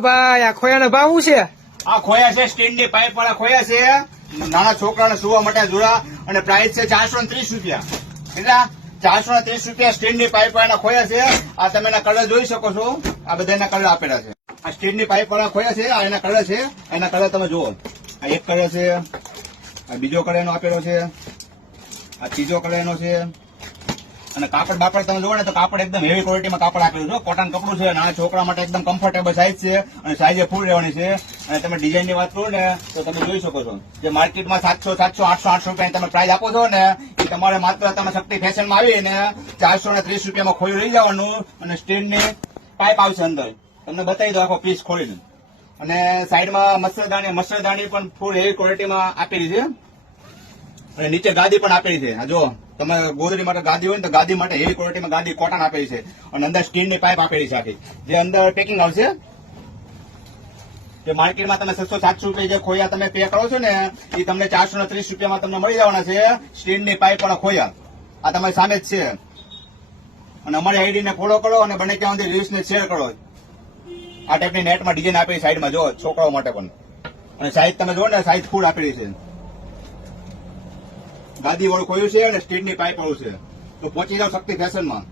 ભાઈ આ ખોયાનો ભાવ શું છે? આ ખોયા છે સ્ટેન્ડ ની પાઇપ વાળા ખોયા છે, નાના છોકરાને સુવા માટે જોડા, અને પ્રાઇસ છે 430 રૂપિયા. કેટલા? 430 રૂપિયા સ્ટેન્ડ ની પાઇપ વાળા ખોયા છે. આ તમે એના કલર જોઈ શકો છો, આ બધા એના કલર આપેલા છે. આ સ્ટેન્ડ ની પાઇપ વાળા ખોયા છે, આ એના કલર છે. એના કલર તમે જુઓ, આ એક કલર છે, આ બીજો કલર એનો આપેલો છે, આ ત્રીજો કલર એનો છે. અને કાપડ બાપડ તમે જોવો ને તો કાપડ એકદમ હેવી ક્વોલિટીમાં કાપડ આપેલું છે, કોટન કપડું છે, નાના છોકરા માટે એકદમ કમ્ફર્ટેબલ સાઇઝ છે, અને સાઇઝ ફૂલ રહેવાની છે. અને તમે ડિઝાઇન ની વાત કરો ને તો તમે જોઈ શકો છો, જે માર્કેટમાં 700, 800 રૂપિયાની તમે પ્રાઇસ આપો છો ને, એ તમારે માત્ર તમે શક્તિ ફેશનમાં આવીને 430 રૂપિયામાં ખોયું લઈ જવાનું, અને સ્ટેન્ડ ની પાઇપ આવશે અંદર. તમને બતાવી દો આખો પીસ ખોલીને. અને સાઈડમાં મચ્છરદાણી પણ ફૂલ હેવી ક્વોલિટીમાં આપેલી છે, અને નીચે ગાદી પણ આપેલી છે. જો તમે ગોદડી માટે ગાદી હોય ને તો ગાદી માટે હેવી ક્વોલિટીમાં ગાદી કોટન આપેલી છે, અને અંદર સ્ટીલની પાઇપ આપેલી છે આખી, જે અંદર પેકિંગ આવશે. જે માર્કેટમાં તમે 600-700 રૂપિયા જે ખોયા તમે પે કરો છો ને, એ તમને 430 રૂપિયામાં તમને મળી જવાના છે સ્ટીલની પાઇપ વાળા ખોયા. આ તમારી સામે જ છે. અને અમારી આઈડી ને ફોલો કરો, અને બને ત્યાં સુધી રીલ્સ ને શેર કરો. આ ટાઈપની નેટમાં ડિઝાઇન આપેલી સાઈડમાં જો છોકરાઓ માટે પણ, અને સાઈઝ તમે જો ને સાઈઝ ફૂલ આપેલી છે. ગાદી વાળું ખોયું છે અને સ્ટીલની પાઇપ વાળું છે. તો પહોંચી જાવ શક્તિ ફેશનમાં.